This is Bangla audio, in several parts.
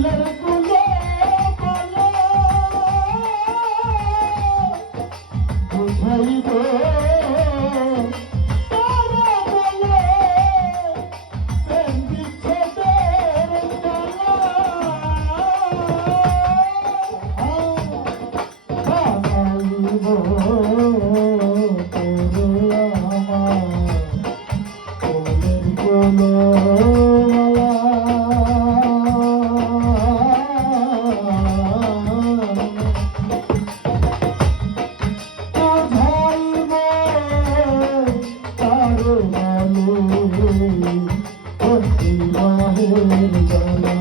ಎಲ್ಲರೂ দয়াল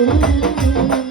রাধা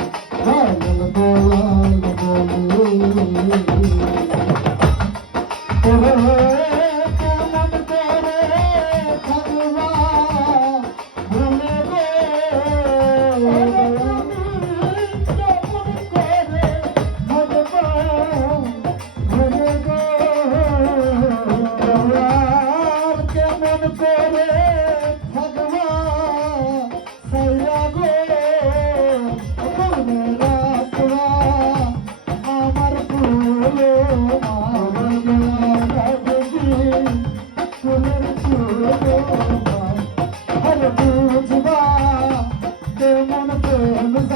বুঝবা কেমন প্রেম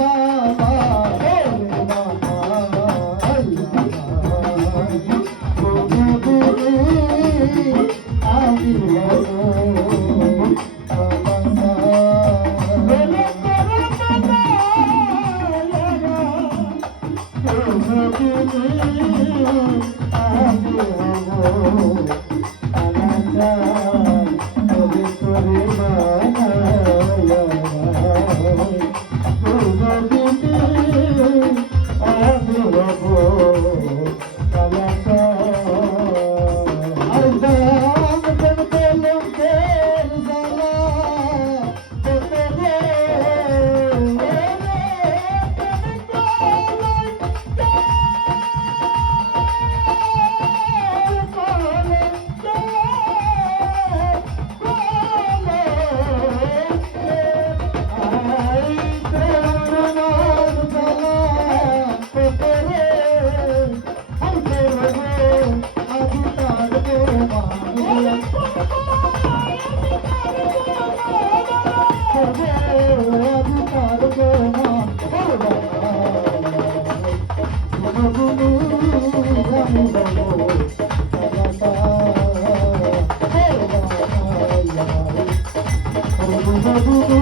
আমি